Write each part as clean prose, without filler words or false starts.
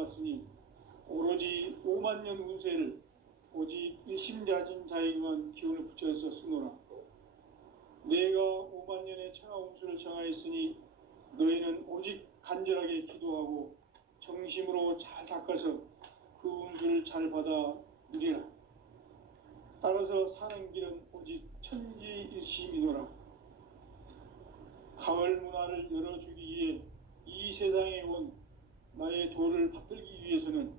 나왔으니 오로지 5만 년 운세를 오직 일심자진 자에게만 기운을 붙여서 쓰노라. 내가 5만 년의 천하 운수를 정하였으니 너희는 오직 간절하게 기도하고 정심으로 잘 닦아서 그 운수를 잘 받아 누리라. 따라서 사는 길은 오직 천지일심이노라. 가을 문화를 열어주기 위해 이 세상에 온 나의 도를 받들기 위해서는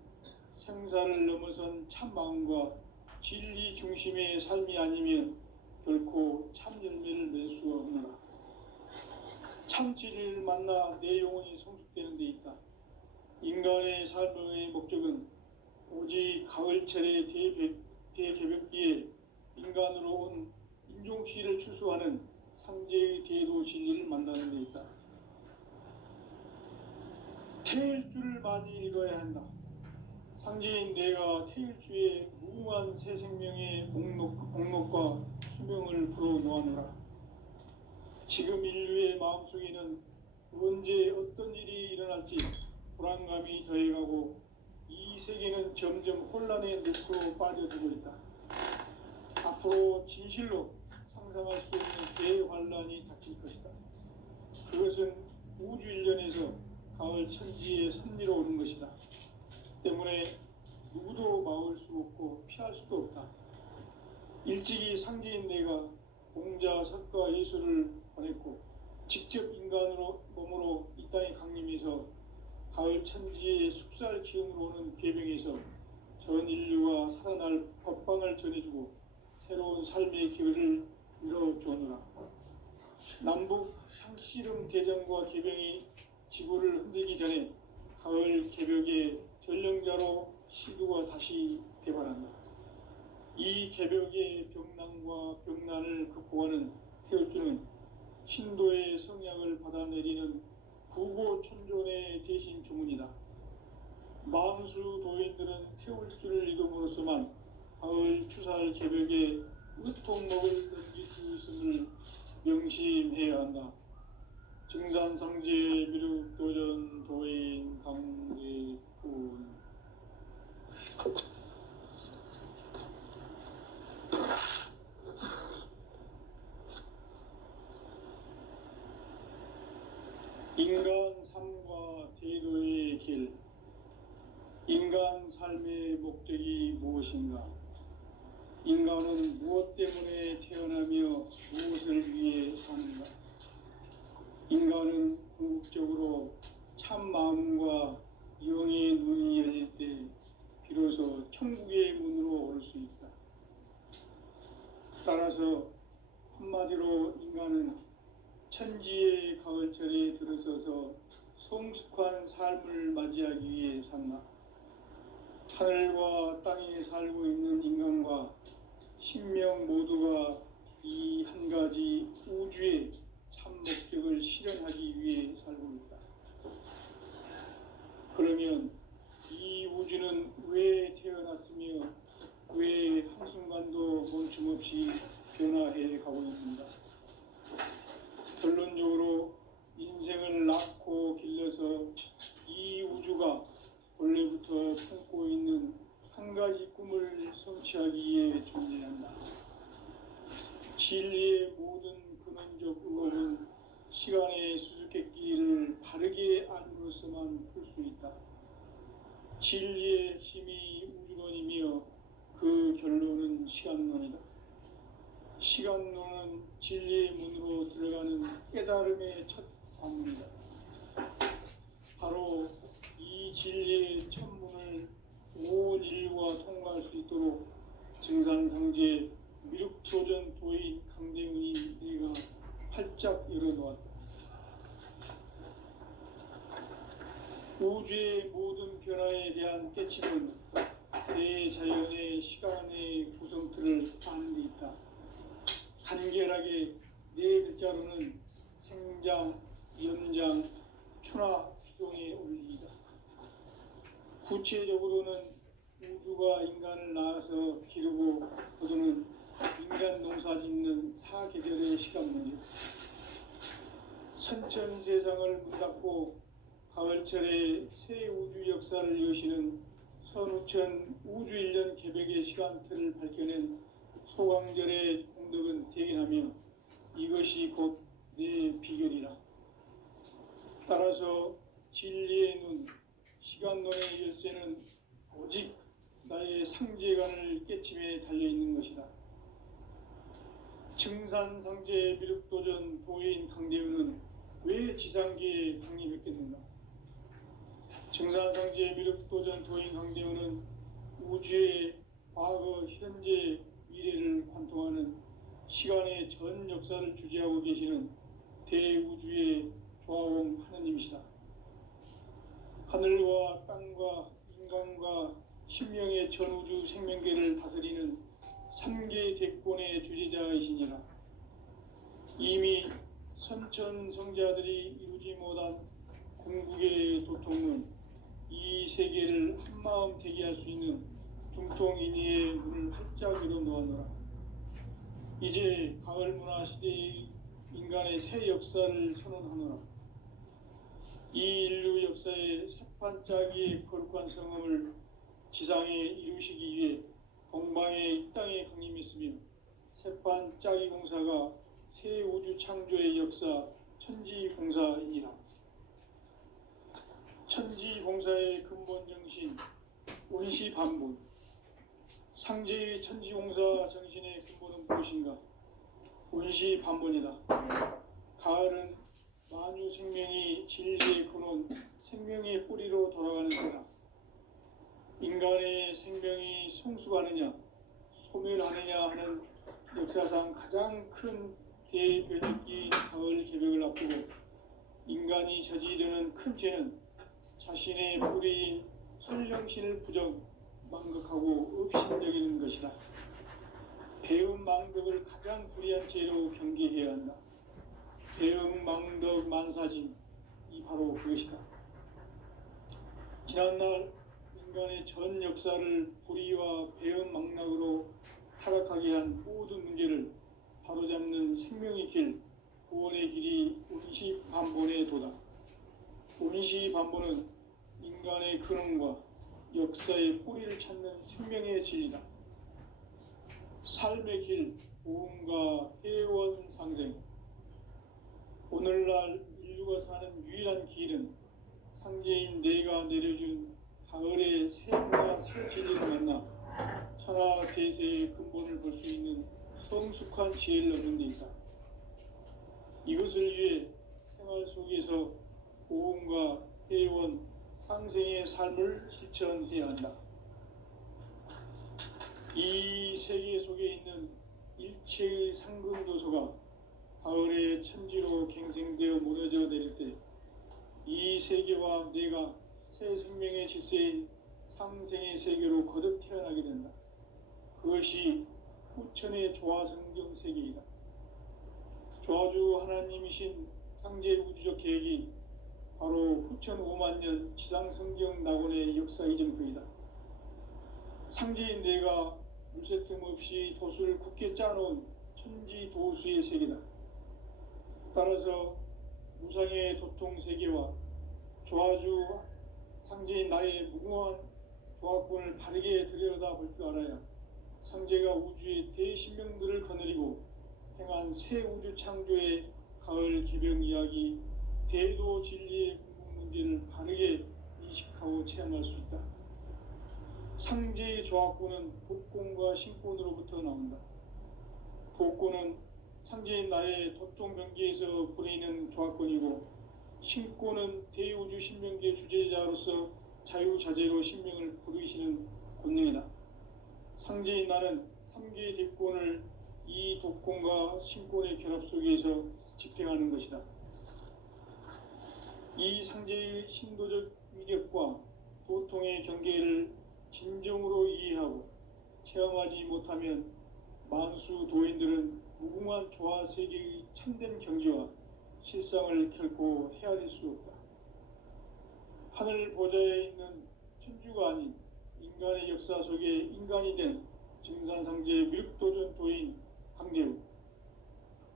생사를 넘어선 참 마음과 진리 중심의 삶이 아니면 결코 참 열매를 맺을 수가 없노라. 참 진리를 만나 내 영혼이 성숙되는 데 있다. 인간의 삶의 목적은 오직 가을철의 대개벽기에 인간으로 온 인종시를 추수하는 상제의 대도 진리를 만나는 데 있다. 태일주를 많이 읽어야 한다. 상제인 내가 태일주의 무궁한 새 생명의 목록과 수명을 풀어놓아노라. 지금 인류의 마음속에는 언제 어떤 일이 일어날지 불안감이 더해가고 이 세계는 점점 혼란의 늪으로 빠져들고 있다. 앞으로 진실로 상상할 수 없는 대환란이 닥칠 것이다. 그것은 우주 일련에서 가을 천지의 섭리로 오는 것이다. 때문에 누구도 막을 수 없고 피할 수도 없다. 일찍이 상제인 내가 공자, 석가, 예수를 보냈고 직접 인간으로 몸으로 이 땅에 강림해서 가을 천지의 숙살 기운으로 오는 괴병에서 전 인류가 살아날 법방을 전해주고 새로운 삶의 기회를 열어주노라. 남북 상씨름 대전과 개병이 지구를 흔들기 전에 가을 개벽의 전령자로 시두가 다시 대발한다. 이 개벽의 병난과 병난을 극복하는 태울주는 신도의 성약을 받아내리는 구고천존의 대신 주문이다. 망수 도인들은 태울주를 이름으로서만 가을 추살 개벽에 으통목을 넘길 수 있음을 명심해야 한다. 증산상제 미륵도전 도인 강제군. 인간 삶과 대도의 길. 인간 삶의 목적이 무엇인가? 인간은 무엇 때문에 태어나며 무엇을 위해 사는가? 인간은 궁극적으로 참 마음과 영의 눈이 열릴 때 비로소 천국의 문으로 오를 수 있다. 따라서 한마디로 인간은 천지의 가을철에 들어서서 성숙한 삶을 맞이하기 위해 산다. 하늘과 땅에 살고 있는 인간과 신명 모두가 이 한 가지 우주의 참 목적을 실현하기 위해 살고 있다. 그러면 이 우주는 왜 태어났으며 왜 한순간도 멈춤없이 변화해 가고 있는가? 결론적으로 인생을 낳고 길러서 이 우주가 원래부터 품고 있는 한 가지 꿈을 성취하기 위해 존재한다. 진리의 모든 근원적 의혹은 시간의 수수께끼를 바르게 알므로서만 풀 수 있다. 진리의 핵심이 우주론이며 그 결론은 시간론이다. 시간론은 진리의 문으로 들어가는 깨달음의 첫 관문이다. 바로 이 진리의 첫 문을 온 인류가 통과할 수 있도록 증산상제 미륵도전 도인 강대훈이 내가 활짝 열어놓았다. 우주의 모든 변화에 대한 깨침은 대자연의 시간의 구성틀을 아는 데 있다. 간결하게 네 글자로는 생장, 연장, 추나 추동의 원리이다. 구체적으로는 우주가 인간을 낳아서 기르고 거두는 인간 농사 짓는 사계절의 시간 문제. 선천 세상을 문 닫고 가을철에 새 우주 역사를 여시는 선우천 우주일년 개벽의 시간틀을 밝혀낸 소강절의 공덕은 대견하며 이것이 곧 내 비결이라. 따라서 진리의 눈, 시간론의 열쇠는 오직 나의 상제관을 깨침에 달려있는 것이다. 증산상제 미륵도전 도인 강대우는 왜 지상계에 강림했겠는가? 증산상제 미륵도전 도인 강대우는 우주의 과거, 현재, 미래를 관통하는 시간의 전 역사를 주재하고 계시는 대우주의 조화공 하느님이시다. 하늘과 땅과 인간과 신명의 전우주 생명계를 다스리는 3개 대권의 주재자이시니라. 이미 선천성자들이 이루지 못한 궁극의 도통은 이 세계를 한마음 대기할 수 있는 중통인의의 문을 활짝 열어 놓았노라. 이제 가을 문화 시대의 인간의 새 역사를 선언하노라. 이 인류 역사의 새판짜기의 거룩한 성음을 지상에 이루시기 위해 동방의 이 땅에 강림했으며 새판짜기 공사가 새 우주 창조의 역사 천지공사이니라. 천지공사의 근본 정신 원시반분. 상제의 천지공사 정신의 근본은 무엇인가? 원시반분이다. 가을은 만유 생명이 진리의 근원, 생명의 뿌리로 돌아가는 때다. 인간의 생명이 성숙하느냐, 소멸하느냐 하는 역사상 가장 큰 대변혁기 가을 개벽을 앞두고 인간이 저지르는 큰 죄는 자신의 뿌리인 선령신을 부정, 망극하고 업신여기는 것이다. 배음 망덕을 가장 불의한 죄로 경계해야 한다. 배음 망덕 만사진, 이 바로 그것이다. 지난날 인간의 전 역사를 불의와 배음 망락으로 타락하게 한 모든 문제를 바로잡는 생명의 길, 구원의 길이 원시반본의 도다. 원시반본은 인간의 근원과 역사의 뿌리를 찾는 생명의 진리다. 삶의 길, 보험과 해원 상생. 오늘날 인류가 사는 유일한 길은 상제인 내가 내려준 가을의 새 문화 새 진리를 만나 천하 대세의 근본을 볼 수 있는 성숙한 지혜를 얻는 데 있다. 이것을 위해 생활 속에서 보험과 해원, 상생의 삶을 실천해야 한다. 이 세계 속에 있는 일체의 상금도서가 가을의 천지로 갱생되어 무너져 내릴 때 이 세계와 내가 새 생명의 질서인 상생의 세계로 거듭 태어나게 된다. 그것이 후천의 조화성경 세계이다. 조화주 하나님이신 상제 우주적 계획이 바로 후천 5만년 지상성경 낙원의 역사 이전부이다. 상제인 내가 물새틈 없이 도수를 굳게 짜놓은 천지도수의 세계다. 따라서 무상의 도통세계와 조화주 상제인 나의 무궁한 조화권을 바르게 들여다볼 줄 알아야 상제가 우주의 대신명들을 거느리고 행한 새 우주 창조의 가을 개벽 이야기, 대도 진리의 궁극 문제를 바르게 인식하고 체험할 수 있다. 상제의 조화권은 복권과 신권으로부터 나온다. 복권은 상제인 나의 도통 경계에서 부리는 조화권이고, 신권은 대우주 신명계 주제자로서 자유자재로 신명을 부르시는 권능이다. 상제인 나는 3개의 대권을 이 도권과 신권의 결합 속에서 집행하는 것이다. 이 상제의 신도적 위력과 도통의 경계를 진정으로 이해하고 체험하지 못하면 만수 도인들은 무궁한 조화 세계의 참된 경지와 실상을 결코 헤아릴 수 없다. 하늘 보좌에 있는 천주가 아닌 인간의 역사 속에 인간이 된 증산상제 미륵도전 도인 강대우,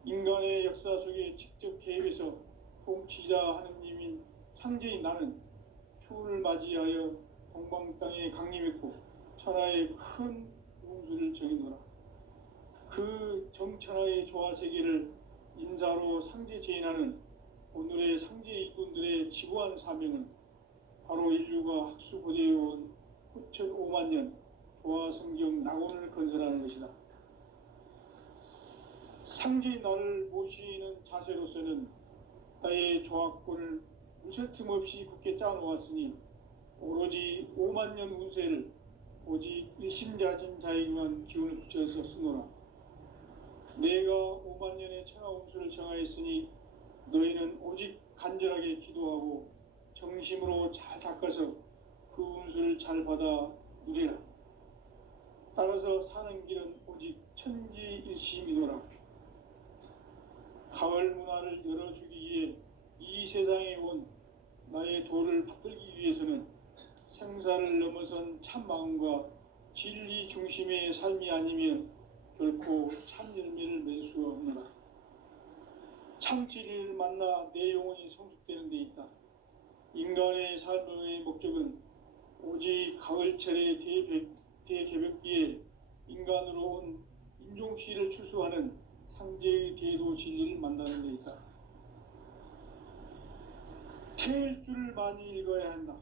인간의 역사 속에 직접 개입해서 통치자 하느님인 상제인 나는 추운을 맞이하여 동방 땅에 강림했고 천하의 큰 운수를 정해놓으라. 그 정천하의 조화세계를 인사로 상제 제인하는 오늘의 상제 일꾼들의 지구한 사명은 바로 인류가 학수고대해온 9,5만 년 조화성경 낙원을 건설하는 것이다. 상제의 나를 모시는 자세로서는 나의 조화권을 무쇠틈 없이 굳게 짜놓았으니 오로지 5만 년 운세를 오직 일심자진 자에게만 기운을 붙여서 쓰노라. 내가 5만 년의 천하 운수를 정하였으니 너희는 오직 간절하게 기도하고 정심으로 잘 닦아서 그 운수를 잘 받아 누리라. 따라서 사는 길은 오직 천지일심이노라. 가을 문화를 열어주기 위해 이 세상에 온 나의 도를 받들기 위해서는 생사를 넘어선 참 마음과 진리 중심의 삶이 아니면 결코 참 열매를 맺을 수가 없노라. 참 진리를 만나 내 영혼이 성숙되는 데 있다. 인간의 삶의 목적은 오직 가을철의 대개벽기에 인간으로 온 인종시를 추수하는 상제의 대도 진리를 만나는 데 있다. 태일주를 많이 읽어야 한다.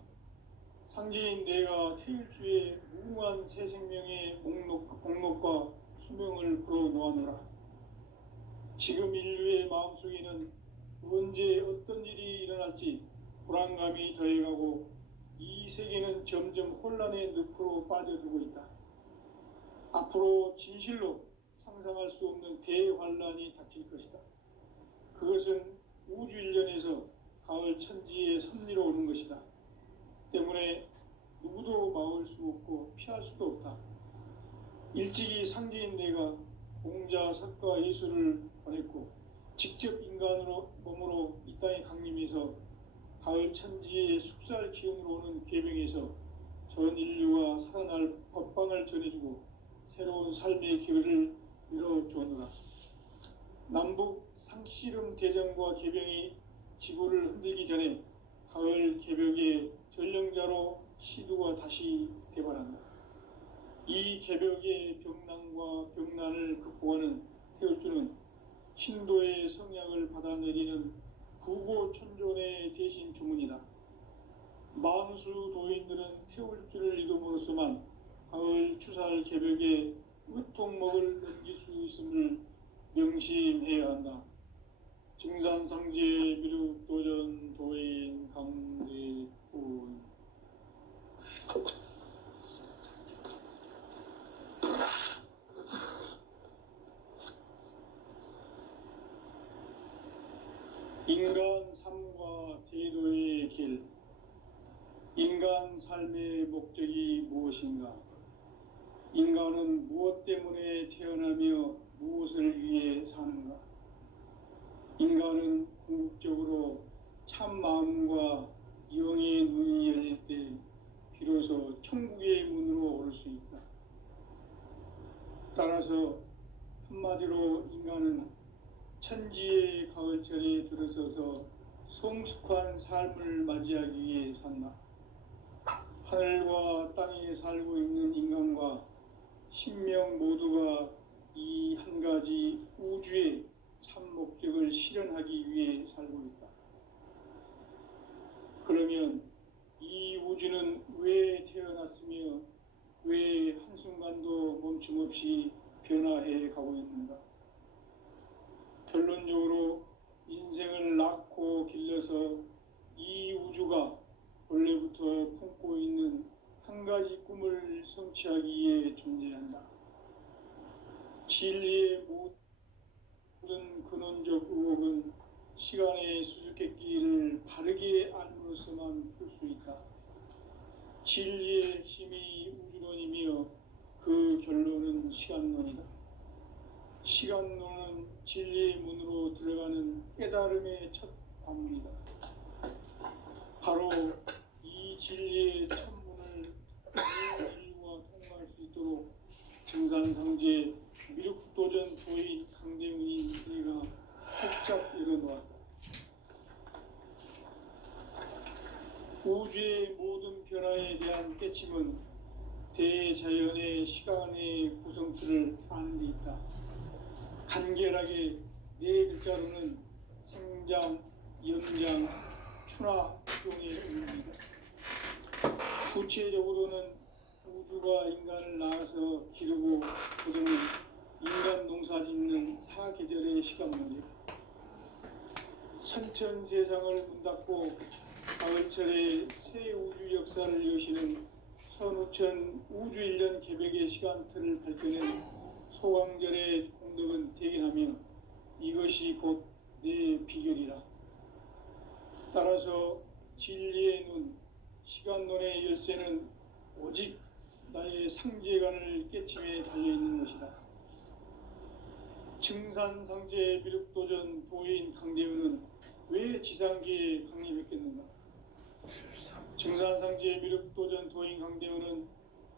상제인 내가 태일주의 무궁한 새 생명의 목록과 수명을 불어놓아노라. 지금 인류의 마음속에는 언제 어떤 일이 일어날지 불안감이 더해가고 이 세계는 점점 혼란의 늪으로 빠져들고 있다. 앞으로 진실로 상상할 수 없는 대환란이 닥칠 것이다. 그것은 우주 일련에서 가을 천지의 섭리로 오는 것이다. 때문에 누구도 막을 수 없고 피할 수도 없다. 일찍이 상제인 내가 공자, 석가, 예수를 보냈고 직접 인간으로 몸으로 이 땅에 강림해서 가을 천지의 숙살 기운으로 오는 계명에서 전 인류가 살아날 법방을 전해주고 새로운 삶의 기회를 밀어주었노라. 남북 상씨름 대전과 개병이 지구를 흔들기 전에 가을 개벽의 전령자로 시두가 다시 대발한다. 이 개벽의 병난과 병난을 극복하는 태울주는 신도의 성약을 받아내리는 구고천존의 대신 주문이다. 만수 도인들은 태울주를 읽음으로써만 가을 추살 개벽의 으통목을 넘길 수 있음을 명심해야 한다. 증산상제 미륵도전 도인 강대군. 인간 삶과 제도의 길. 인간 삶의 목적이 무엇인가? 인간은 무엇 때문에 태어나며 무엇을 위해 사는가? 인간은 궁극적으로 참 마음과 영의 눈이 열릴 때 비로소 천국의 문으로 오를 수 있다. 따라서 한마디로 인간은 천지의 가을철에 들어서서 성숙한 삶을 맞이하기 위해 산다. 하늘과 땅에 살고 있는 인간과 신명 모두가 이 한 가지 우주의 참 목적을 실현하기 위해 살고 있다. 그러면 이 우주는 왜 태어났으며 왜 한순간도 멈춤없이 변화해 가고 있는가? 결론적으로 인생을 낳고 길러서 이 우주가 원래부터 품고 있는 한 가지 꿈을 성취하기 위해 존재한다. 진리의 모든 근원적 의혹은 시간의 수수께끼를 바르게 알므로서만 풀 수 있다. 진리의 핵심이 우주론이며 그 결론은 시간론이다. 시간론은 진리의 문으로 들어가는 깨달음의 첫 관문이다. 바로 이 진리의 첫 문을 온 인류가 통과할 수 있도록 증산상제 미륵도전 도인 강대문이 내가 활짝 열어놓았다. 우주 우주의 모든 변화에 대한 깨침은 대자연의 시간의 구성틀을 아는 데 있다. 간결하게 네 글자로는 생장, 연장, 추나 용의 의미이다. 구체적으로는 우주가 인간을 낳아서 기르고 거두는 인간 농사 짓는 사계절의 시간문이다. 선천 세상을 문 닫고 가을철에 새 우주 역사를 여시는 선우천 우주 1년 개백의 시간틀을 밝혀낸 소강절의 공덕은 대견하며 이것이 곧 내 비결이라. 따라서 진리의 눈, 시간론의 열쇠는 오직 나의 상제관을 깨침에 달려있는 것이다. 증산상제 미륵도전 도인 강대우는 왜 지상계에 강림했겠는가? 증산상제 미륵도전 도인 강대우는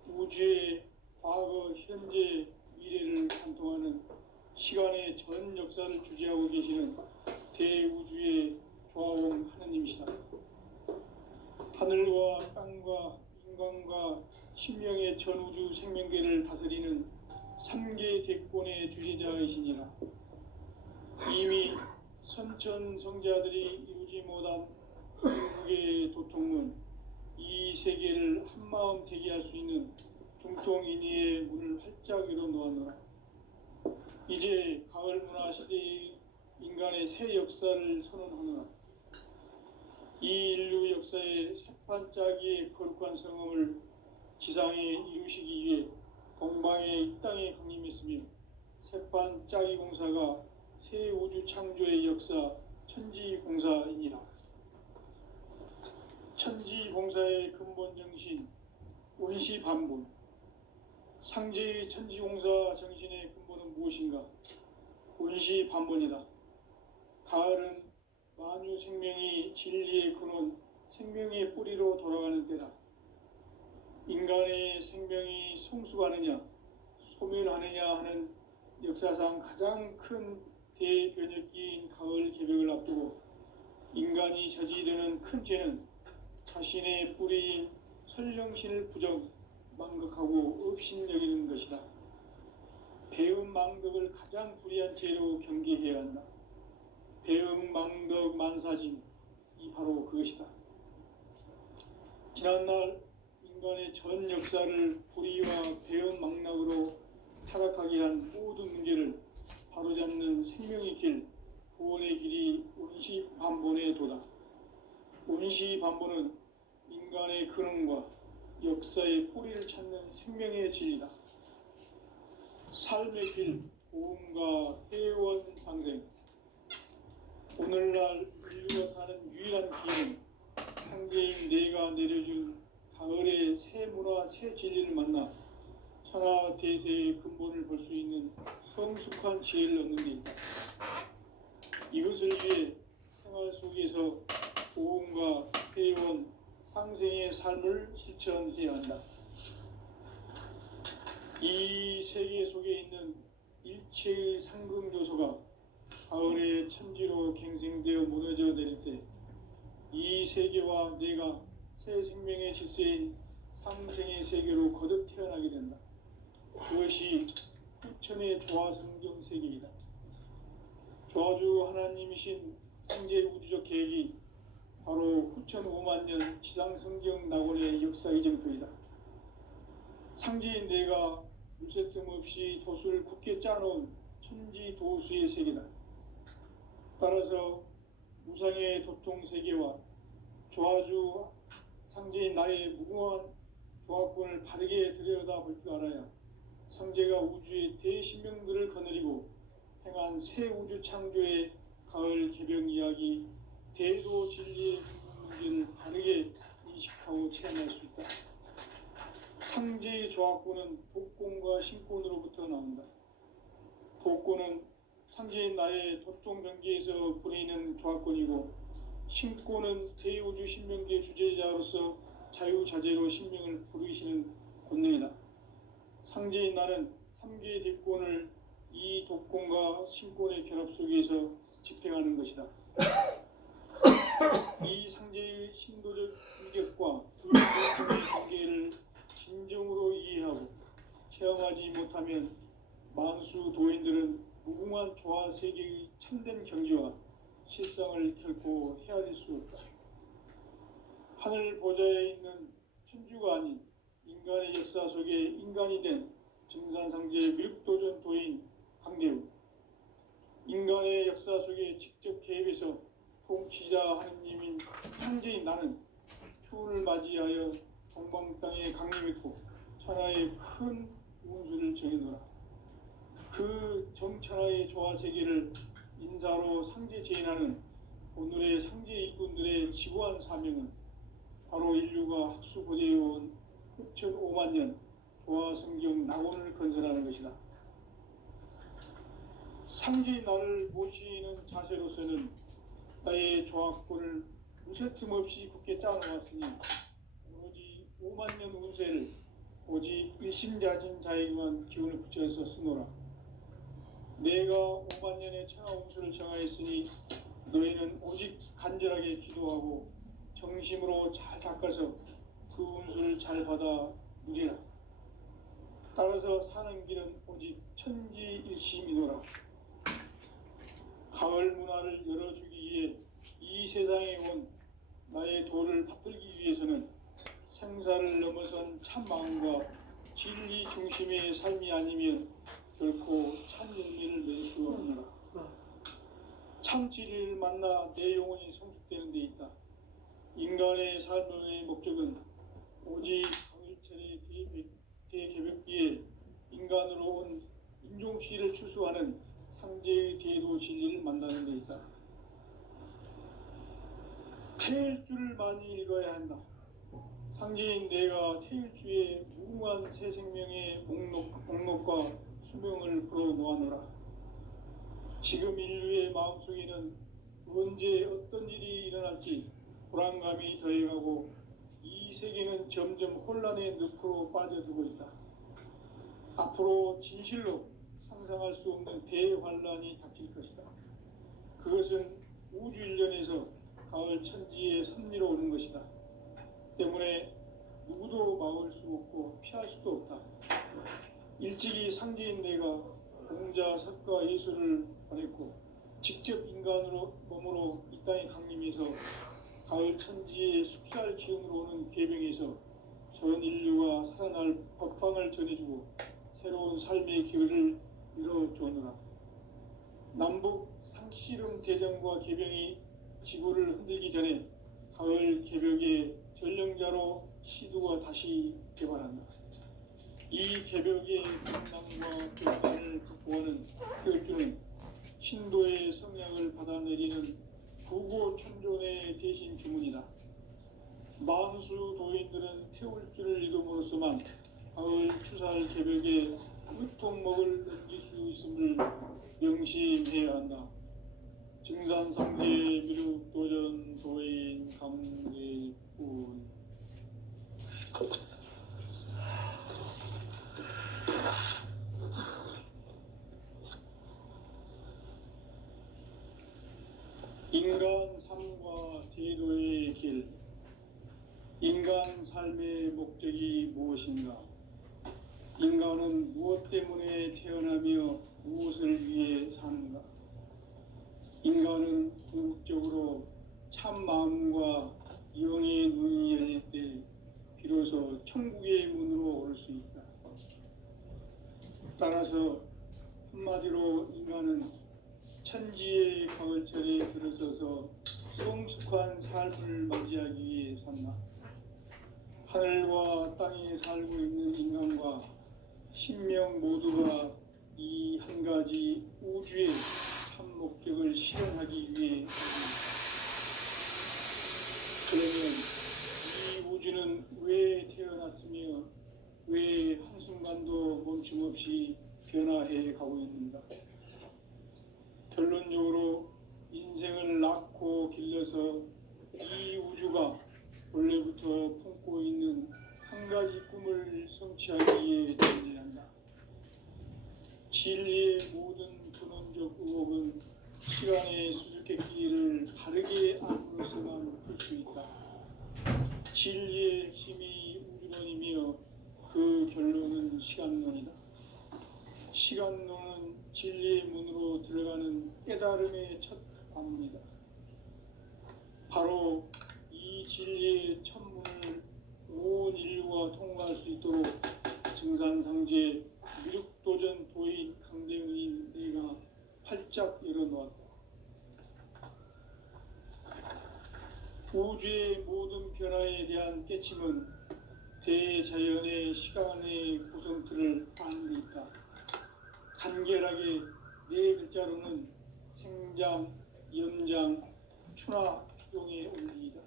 우주의 과거, 현재, 미래를 관통하는 시간의 전 역사를 주재하고 계시는 대우주의 조화원 하나님이시다. 하늘과 땅과 인간과 신명의 전우주 생명계를 다스리는 3계 대권의 주제자이시니라. 이미 선천 성자들이 이루지 못한 한국의 도통은 이 세계를 한마음 되게 할 수 있는 중통인의의 문을 활짝 열어 놓았노라. 이제 가을 문화 시대의 인간의 새 역사를 선언하노라. 이 인류 역사의 새반짝이의 거룩한 성음을 지상에 이루시기 위해 동방의 이 땅에 강림했으며 새반짝이 공사가 새 우주 창조의 역사 천지공사이니라. 천지공사의 근본 정신 원시반본. 상제의 천지공사 정신의 근본은 무엇인가? 원시반본이다. 가을은 만유 생명이 진리의 근원, 생명의 뿌리로 돌아가는 때다. 인간의 생명이 성숙하느냐, 소멸하느냐 하는 역사상 가장 큰 대변혁기인 가을 개벽을 앞두고 인간이 저지르는 큰 죄는 자신의 뿌리인 설령신을 부정, 망극하고 업신여기는 것이다. 배음 망덕을 가장 불의한 죄로 경계해야 한다. 배음 망덕 만사진, 이 바로 그것이다. 지난날 인간의 전 역사를 불의와 배음 망락으로 타락하게 한 모든 문제를 바로잡는 생명의 길, 구원의 길이 원시반본의 도다. 원시반본은 인간의 근원과 역사의 뿌리를 찾는 생명의 진리다. 삶의 길, 보험과 회원 상생. 오늘날 인류가 사는 유일한 기회는 상제인 내가 내려준 가을의 새 문화, 새 진리를 만나 천하 대세의 근본을 볼 수 있는 성숙한 지혜를 얻는 데 있다. 이것을 위해 생활 속에서 보험과 회원, 상생의 삶을 실천해야 한다. 이 세계 속에 있는 일체의 상극 요소가 가을의 천지로 갱생되어 무너져 내릴 때 이 세계와 내가 새 생명의 질서인 상생의 세계로 거듭 태어나게 된다. 그것이 후천의 조화성경 세계이다. 조화주 하나님이신 상제 우주적 계획이 바로 후천 5만년 지상성경 낙원의 역사 이정표이다. 상제인 내가 물새틈 없이 도수를 굳게 짜놓은 천지 도수의 세계다. 따라서 무상의 도통 세계와 조화주 상제인 나의 무궁한 조합권을 바르게 들여다볼 줄 알아야 상제가 우주의 대신명들을 거느리고 행한 새 우주 창조의 가을 개벽 이야기, 대도 진리의 문제를 바르게 인식하고 체험할 수 있다. 상제의 조합권은 복권과 신권으로부터 나온다. 복권은 상제인 나의 도통 경계에서 부리는 조합권이고, 신권은 대우주 신명계 주제자로서 자유자재로 신명을 부르시는 권능이다. 상제인 나는 3개의 대권을 이 독권과 신권의 결합 속에서 집행하는 것이다. 이 상제의 신도적 위력과 불교의 관계를 진정으로 이해하고 체험하지 못하면 만수 도인들은 무궁한 조화 세계의 참된 경지와 실상을 결코 헤아릴 수 없다. 하늘 보좌에 있는 천주가 아닌 인간의 역사 속에 인간이 된 증산상제 미륵도전 도인 강대우, 인간의 역사 속에 직접 개입해서 통치자 하느님인 상제인 나는 추운을 맞이하여 동방 땅에 강림했고 천하의 큰 운수를 정해놓으라. 그 정천하의 조화세계를 인사로 상제 제인하는 오늘의 상제 일꾼들의 지고한 사명은 바로 인류가 학수고대해온 6,500만 년 조화성경 낙원을 건설하는 것이다. 상제인 나를 모시는 자세로서는 나의 조합권을 무쇠틈 없이 굳게 짜놓았으니 오로지 5만 년 운세를 오직 일심자진 자에게만 기운을 붙여서 쓰노라. 내가 5만 년의 천하 운수를 정하였으니 너희는 오직 간절하게 기도하고 정심으로 잘 닦아서 그 운수를 잘 받아 누리라. 따라서 사는 길은 오직 천지일심이노라. 가을 문화를 열어주기 위해 이 세상에 온 나의 도를 받들기 위해서는 생사를 넘어선 참 마음과 진리 중심의 삶이 아니면 결코 참 열매를 맺을 수 없느라. 참 진리를 만나 내 영혼이 성숙되는 데 있다. 인간의 삶의 목적은 오직 가을철의 대개벽기에 인간으로 온 인종씨를 추수하는 상제의 대도 진리를 만나는 데 있다. 태일주를 많이 읽어야 한다. 상제인 내가 태일주의 무궁한 새 생명의 목록과 수명을 풀어놓아노라. 지금 인류의 마음속에는 언제 어떤 일이 일어날지 불안감이 더해가고 이 세계는 점점 혼란의 늪으로 빠져들고 있다. 앞으로 진실로 상상할 수 없는 대환란이 닥칠 것이다. 그것은 우주 일련에서 가을 천지의 섭리로 오는 것이다. 때문에 누구도 막을 수 없고 피할 수도 없다. 일찍이 상제인 내가 공자, 석가, 예수를 보냈고 직접 인간으로 몸으로 이 땅에 강림해서 가을 천지의 숲살 기운으로 오는 계병에서 전 인류가 살아날 법방을 전해주고 새로운 삶의 기회를 이뤄주느라. 남북 상씨름 대전과 계병이 지구를 흔들기 전에 가을 개벽의 전령자로 시두가 다시 개발한다. 이 개벽의 강남과 결단을 극복하는 태울주는 신도의 성향을 받아내리는 구고천존의 대신 주문이다. 만수 도인들은 태울주를 이름으로서만 가을 추살 개벽의 끝통목을 넘길 수 있음을 명심해야 한다. 증산상제 미륵도전 도인 강대군. 인간 삶과 제도의 길. 인간 삶의 목적이 무엇인가? 인간은 무엇 때문에 태어나며 무엇을 위해 사는가? 인간은 궁극적으로 참 마음과 영의 눈이 열릴 때 비로소 천국의 문으로 올 수 있다. 따라서 한마디로 인간은 천지의 가을철에 들어서서 성숙한 삶을 맞이하기 위해 산다. 하늘과 땅에 살고 있는 인간과 신명 모두가 이 한 가지 우주의 참 목적을 실현하기 위해 그러면 이 우주는 왜 태어났으며 왜 한순간도 멈춤없이 변화해 가고 있는가? 결론적으로 인생을 낳고 길러서 이 우주가 원래부터 품고 있는 한 가지 꿈을 성취하기 위해 존재한다. 진리의 모든 근원적 의혹은 시간의 수수께끼를 바르게 알므로서만 풀 수 있다. 진리의 핵심이 우주론이며 그 결론은 시간론이다. 시간론은 진리의 문으로 들어가는 깨달음의 첫 관문이다. 바로 이 진리의 첫 문을 온 인류가 통과할 수 있도록 증산상제 미륵도전 도인 강대웅인 내가 활짝 열어놓았다. 우주의 모든 변화에 대한 깨침은 대자연의 시간의 구성틀을 아는 데 있다. 간결하게 네 글자로는 생장, 연장, 추나 추동의 원리이다.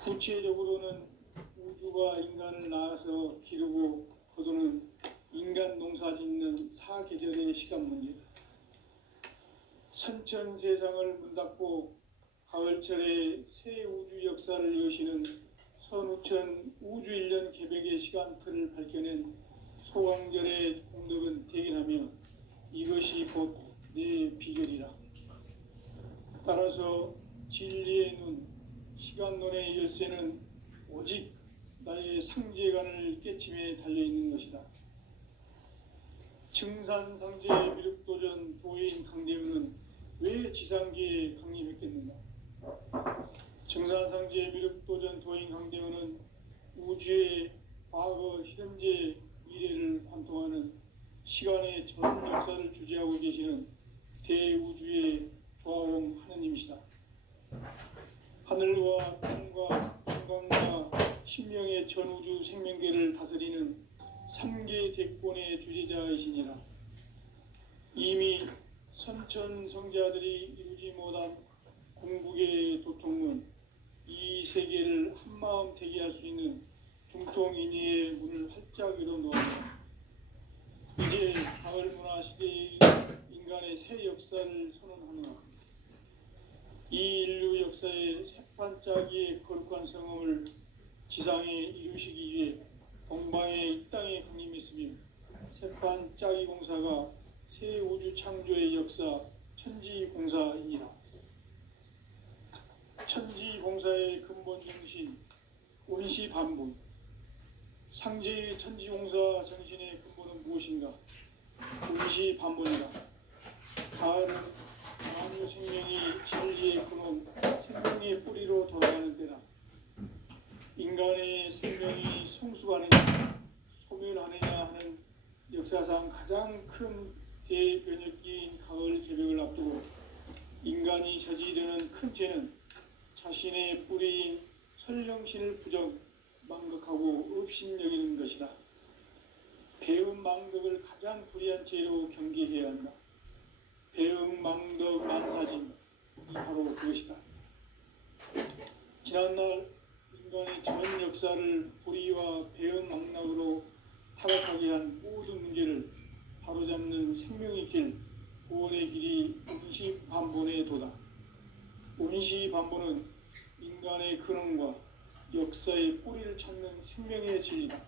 구체적으로는 우주가 인간을 낳아서 기르고 거두는 인간 농사 짓는 사계절의 시간 문제다. 선천 세상을 문 닫고 가을철에 새 우주 역사를 여시는 선우천 우주 1년 개백의 시간틀을 밝혀낸 소강절의 공덕은 대견하며 이것이 곧 내 비결이라. 따라서 진리의 눈, 시간론의 열쇠는 오직 나의 상제관을 깨침에 달려있는 것이다. 증산상제 미륵도전 도인 강대웅은 왜 지상계에 강림했겠는가? 증산상제 미륵도전 도인 강대웅은 우주의 과거, 현재, 미래를 관통하는 시간의 전 역사를 주재하고 계시는 대우주의 조화홍 하느님이시다. 하늘과 땅과 인간과 신명의 전우주 생명계를 다스리는 3계 대권의 주재자이시니라. 이미 선천성자들이 이루지 못한 궁극의 도통문, 이 세계를 한마음 되게 할 수 있는 중통인의의 문을 활짝 열어놓았다. 이제 가을 문화 시대의 인간의 새 역사를 선언하노라. 이 인류 역사의 새판짜기의 거룩한 성험을 지상에 이루시기 위해 동방의 이 땅에 강림했으며 새판짜기 공사가 새 우주 창조의 역사 천지공사이니라. 천지공사의 근본 정신 운시반분, 상제의 천지공사 정신의 근본은 무엇인가? 운시반분이다. 가을은 만유 생명이 진리의 근원, 생명의 뿌리로 돌아가는 때다. 인간의 생명이 성숙하느냐 소멸하느냐 하는 역사상 가장 큰 대변혁기인 가을 개벽을 앞두고 인간이 저지르는 큰 죄는 자신의 뿌리인 설령신을 부정, 망극하고 업신여기는 것이다. 배음 망덕을 가장 불의한 죄로 경계해야 한다. 배음 망덕 만사진, 이 바로 그것이다. 지난날 인간의 전 역사를 불의와 배음 망락으로 타락하게 한 모든 문제를 바로잡는 생명의 길, 구원의 길이 운시반본의 도다. 운시반본은 인간의 근원과 역사의 뿌리를 찾는 생명의 진리다.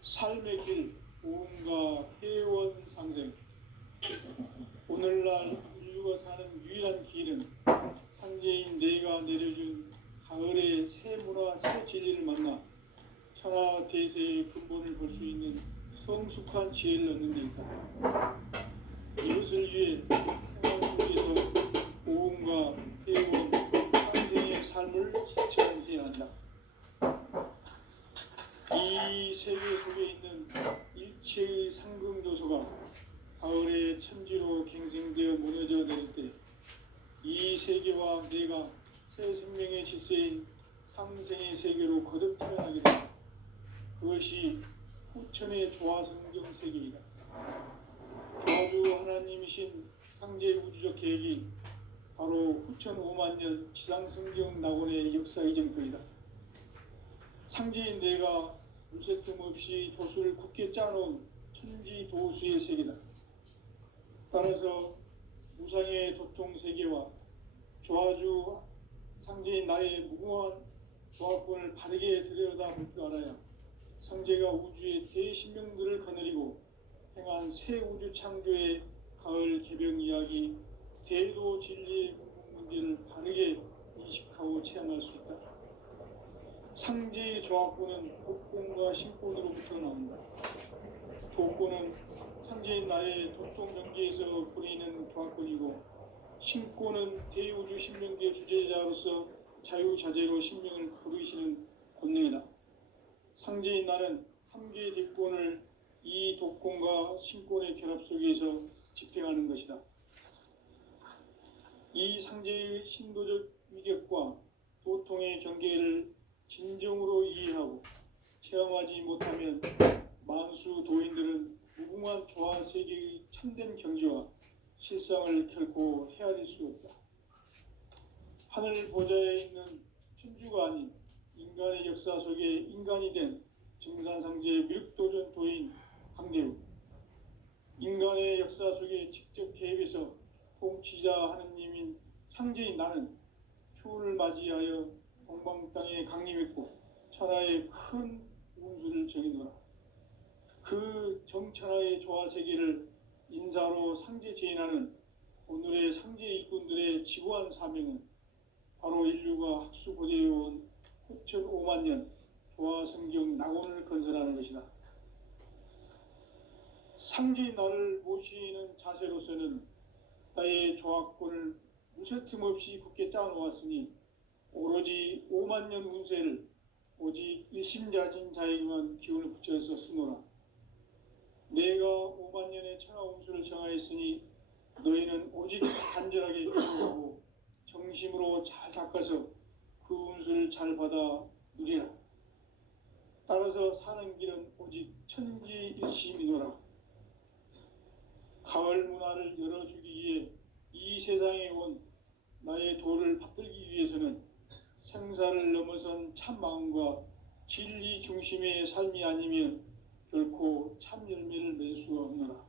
삶의 길, 보험과 회원 상생. 오늘날 인류가 사는 유일한 길은 상제인 내가 내려준 가을의 새 문화, 새 진리를 만나 천하 대세의 근본을 볼 수 있는 성숙한 지혜를 얻는 데 있다. 이것을 위해 생활 속에서 보험과 회원, 상생의 삶을 실천해야 한다. 이 세계 속에 있는 일체의 상금 요소가 가을의 천지로 갱생되어 무너져 내릴 때 이 세계와 내가 새 생명의 질서인 상생의 세계로 거듭 태어나게 된다. 그것이 후천의 조화성경 세계이다. 조화주 하나님이신 상제 우주적 계획이 바로 후천 5만년 지상성경 낙원의 역사 이전거이다. 상제인 내가 물새 틈 없이 도수를 굳게 짜놓은 천지 도수의 세계다. 따라서 무상의 도통 세계와 조화주 상제인 나의 무궁한 조화권을 바르게 들여다볼 줄 알아야 상제가 우주의 대신명들을 거느리고 행한 새 우주 창조의 가을 개병 이야기, 대도 진리의 궁극 문제를 바르게 인식하고 체험할 수 있다. 상제의 조합구는 독권과 신권으로부터 나온다. 독권은 상제인 나의 독동 경계에서 부리는 조합권이고, 신권은 대우주 신명계 주제자로서 자유자재로 신명을 부르시는 권능이다. 상제인 나는 3개의 대권을 이 독권과 신권의 결합 속에서 집행하는 것이다. 이 상제의 신도적 위격과 도통의 경계를 진정으로 이해하고 체험하지 못하면 만수 도인들은 무궁한 조화 세계의 참된 경지와 실상을 결코 헤아릴 수 없다. 하늘 보좌에 있는 천주가 아닌 인간의 역사 속에 인간이 된 증산상제 미륵도전 도인 강대우, 인간의 역사 속에 직접 개입해서 통치자 하느님인 상제인 나는 추운을 맞이하여 동방 땅에 강림했고 천하의 큰 운수를 정의노라. 그 정천하의 조화세계를 인사로 상제 제인하는 오늘의 상제 일꾼들의 지구한 사명은 바로 인류가 학수고대해온 9,500만 년 조화성경 낙원을 건설하는 것이다. 상제인 나를 모시는 자세로서는 나의 조합권을 무쇠틈 없이 굳게 짜놓았으니 오로지 5만 년 운세를 오직 일심자진 자에게만 기운을 붙여서 쓰노라. 내가 5만 년의 천하 운수를 정하였으니 너희는 오직 간절하게 기도하고 정심으로 잘 닦아서 그 운수를 잘 받아 누리라. 따라서 사는 길은 오직 천지일심이노라. 가을 문화를 열어주기 위해 이 세상에 온 나의 도를 받들기 위해서는 생사를 넘어선 참 마음과 진리 중심의 삶이 아니면 결코 참 열매를 맺을 수가 없노라.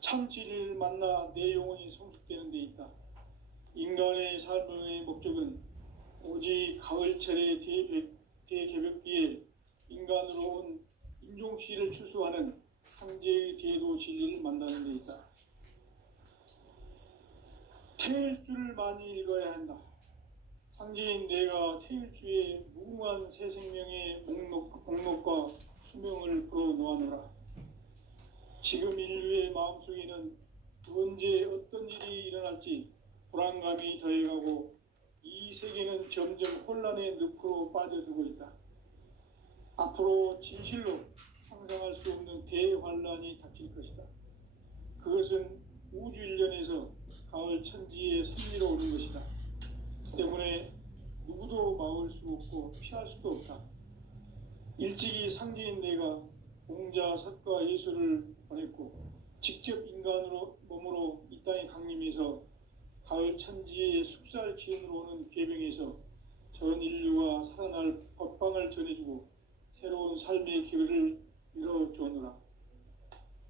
참 진리를 만나 내 영혼이 성숙되는 데 있다. 인간의 삶의 목적은 오직 가을철의 대개벽기에 인간으로 온 인종시를 추수하는 상제의 대도 진리를 만나는 데 있다. 태일주를 많이 읽어야 한다. 상제인 내가 태일주의 무궁한 새 생명의 목록과 수명을 불어놓아노라. 지금 인류의 마음속에는 언제 어떤 일이 일어날지 불안감이 더해가고 이 세계는 점점 혼란의 늪으로 빠져들고 있다. 앞으로 진실로 상상할 수 없는 대환란이 닥칠 것이다. 그것은 우주 일련에서 가을 천지의 섭리로 오는 것이다. 때문에 누구도 막을 수 없고 피할 수도 없다. 일찍이 상제인 내가 공자, 석가, 예수를 보냈고 직접 인간으로 몸으로 이 땅에 강림해서 가을 천지의 숙살 기운으로 오는 괴병에서 전 인류가 살아날 법방을 전해주고 새로운 삶의 기회를 이뤄주노라.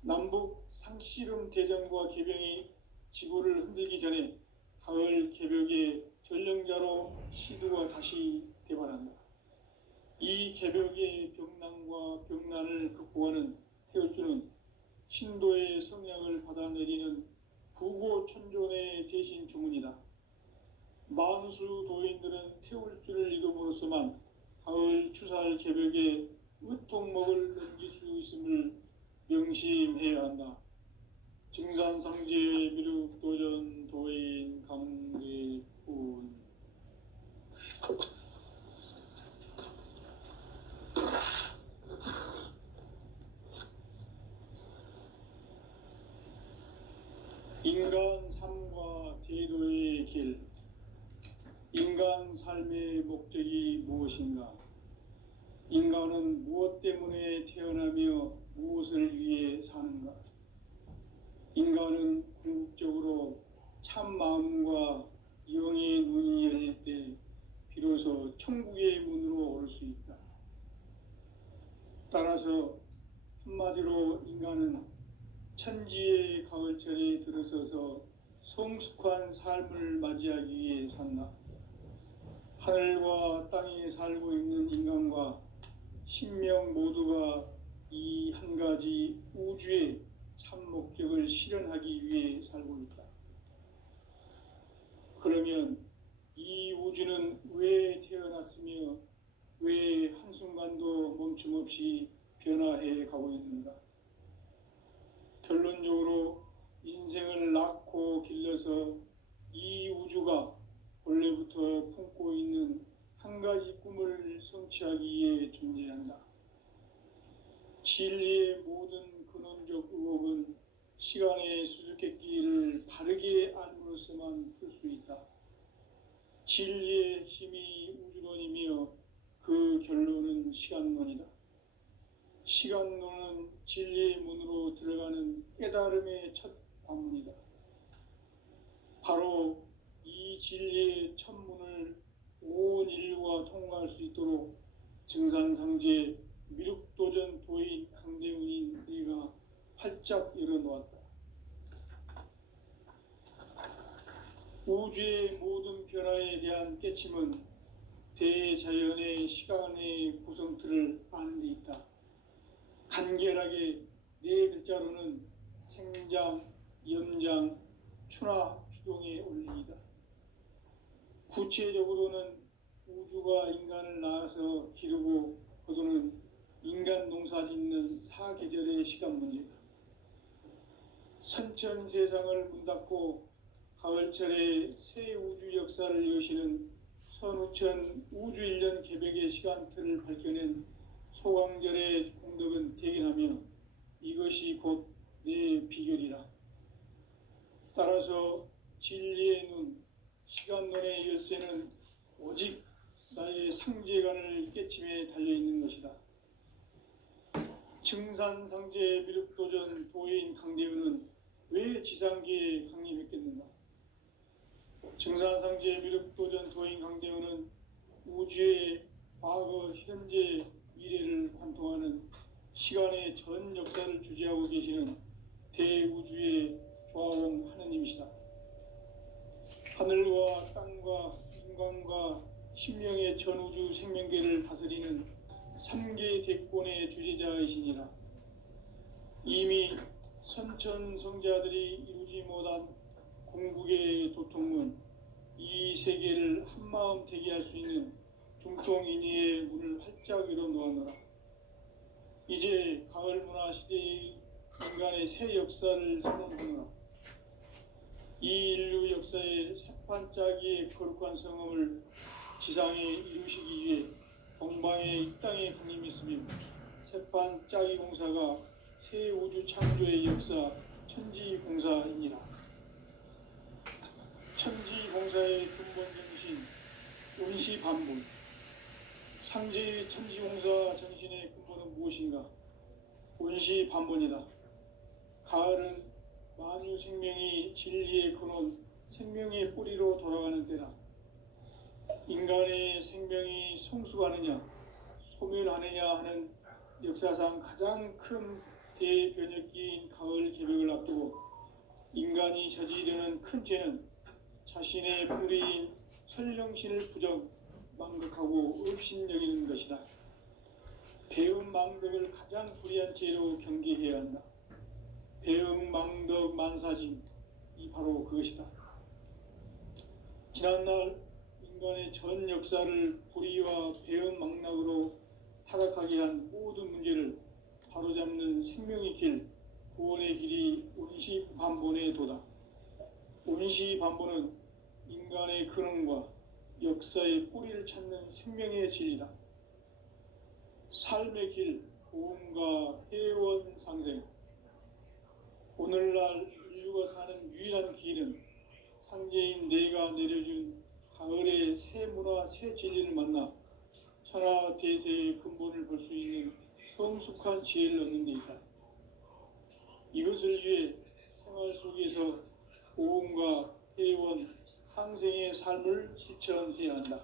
남북 상씨름 대전과 개병이 지구를 흔들기 전에 가을 개벽의 전령자로 시두가 다시 대발한다. 이 개벽의 병난과 병난을 극복하는 태울주는 신도의 성약을 받아내리는 부고천존의 대신 주문이다. 만수 도인들은 태울주를 이름으로서만 가을 추살 개벽의 으통목을 넘길 수 있음을 명심해야 한다. 증산상제 미륵도전 도인 강대훈. 인간 삶과 제도의 길. 인간 삶의 목적이 무엇인가? 인간은 무엇 때문에 태어나며 무엇을 위해 사는가? 인간은 궁극적으로 참 마음과 영의 눈이 열릴 때 비로소 천국의 문으로 오를 수 있다. 따라서 한마디로 인간은 천지의 가을철에 들어서서 성숙한 삶을 맞이하기 위해 산다. 하늘과 땅에 살고 있는 인간과 신명 모두가 이 한 가지 우주의 참 목적을 실현하기 위해 살고 있다. 그러면 이 우주는 왜 태어났으며 왜 한순간도 멈춤없이 변화해 가고 있는가? 결론적으로 인생을 낳고 길러서 이 우주가 원래부터 품고 있는 한 가지 꿈을 성취하기 위해 존재한다. 진리의 모든 근원적 의혹은 시간의 수수께끼를 바르게 알므로써만 풀 수 있다. 진리의 핵심이 우주론이며 그 결론은 시간론이다. 시간론은 진리의 문으로 들어가는 깨달음의 첫 관문이다. 바로 이 진리의 첫 문을 온 인류가 통과할 수 있도록 증산상제 미륵도전 도인 강대훈인 내가 활짝 열어놓았다. 우주의 모든 변화에 대한 깨침은 대자연의 시간의 구성틀을 아는 데 있다. 간결하게 네 글자로는 생장, 염장, 추나 추동의 원리이다. 구체적으로는 우주가 인간을 낳아서 기르고 거두는 인간 농사 짓는 사계절의 시간 문제다. 선천 세상을 문 닫고 가을철에 새 우주 역사를 여시는 선우천 우주 1년 개백의 시간틀을 밝혀낸 소강절의 공덕은 대견하며 이것이 곧 내 비결이라. 따라서 진리의 눈, 시간론의 열쇠는 오직 나의 상제관을 깨침에 달려있는 것이다. 증산상제 미륵도전 도인 강대훈은 왜 지상계에 강림했겠는가? 증산상제 미륵도전 도인 강대훈은 우주의 과거, 현재, 미래를 관통하는 시간의 전 역사를 주재하고 계시는 대우주의 조화공 하느님이시다. 하늘과 땅과 인간과 신명의 전우주 생명계를 다스리는 3개 대권의 주재자이시니라. 이미 선천성자들이 이루지 못한 궁극의 도통문, 이 세계를 한마음 되게 할 수 있는 중통인의의 문을 활짝 열어놓았노라. 이제 가을 문화 시대의 인간의 새 역사를 선언하노라. 이 인류 역사의 새판짜기의 거룩한 성음을 지상에 이루시기 위해 동방의 이 땅에 강림했으며 새판짜기 공사가 새 우주 창조의 역사 천지공사이니라. 천지공사의 근본 정신 원시반본. 상제의 천지공사 정신의 근본은 무엇인가? 원시반본이다. 가을은 만유 생명이 진리의 근원, 생명의 뿌리로 돌아가는 때다. 인간의 생명이 성숙하느냐, 소멸하느냐 하는 역사상 가장 큰 대변혁기인 가을 개벽을 앞두고 인간이 저지르는 큰 죄는 자신의 뿌리인 설령신을 부정, 망극하고 업신여기는 것이다. 배음 망덕을 가장 불의한 죄로 경계해야 한다. 배음 망덕 만사진, 이 바로 그것이다. 지난날 인간의 전 역사를 불의와 배음 망락으로 타락하게 한 모든 문제를 바로잡는 생명의 길, 구원의 길이 원시반본의 도다. 원시반본은 인간의 근원과 역사의 뿌리를 찾는 생명의 진리다. 삶의 길, 보험과 회원 상생. 오늘날 인류가 사는 유일한 길은 상제인 내가 내려준 가을의 새 문화, 새 진리를 만나 천하 대세의 근본을 볼 수 있는 성숙한 지혜를 얻는 데 있다. 이것을 위해 생활 속에서 보험과 회원, 상생의 삶을 실천해야 한다.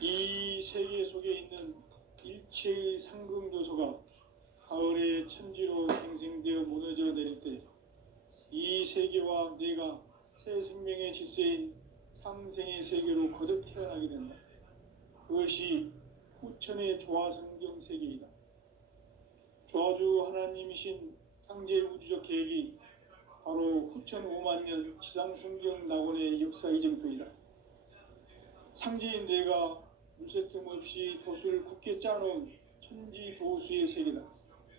이 세계 속에 있는 일체의 상금 요소가 가을의 천지로 갱생되어 무너져 내릴 때 이 세계와 내가 새 생명의 질서인 상생의 세계로 거듭 태어나게 된다. 그것이 후천의 조화성경 세계이다. 도와주 하나님이신 상제 우주적 계획이 바로 후천 5만 년 지상성경 낙원의 역사 이정표이다. 상제인 내가 물새 틈 없이 돛을 굳게 짜놓은 천지 도수의 세계다.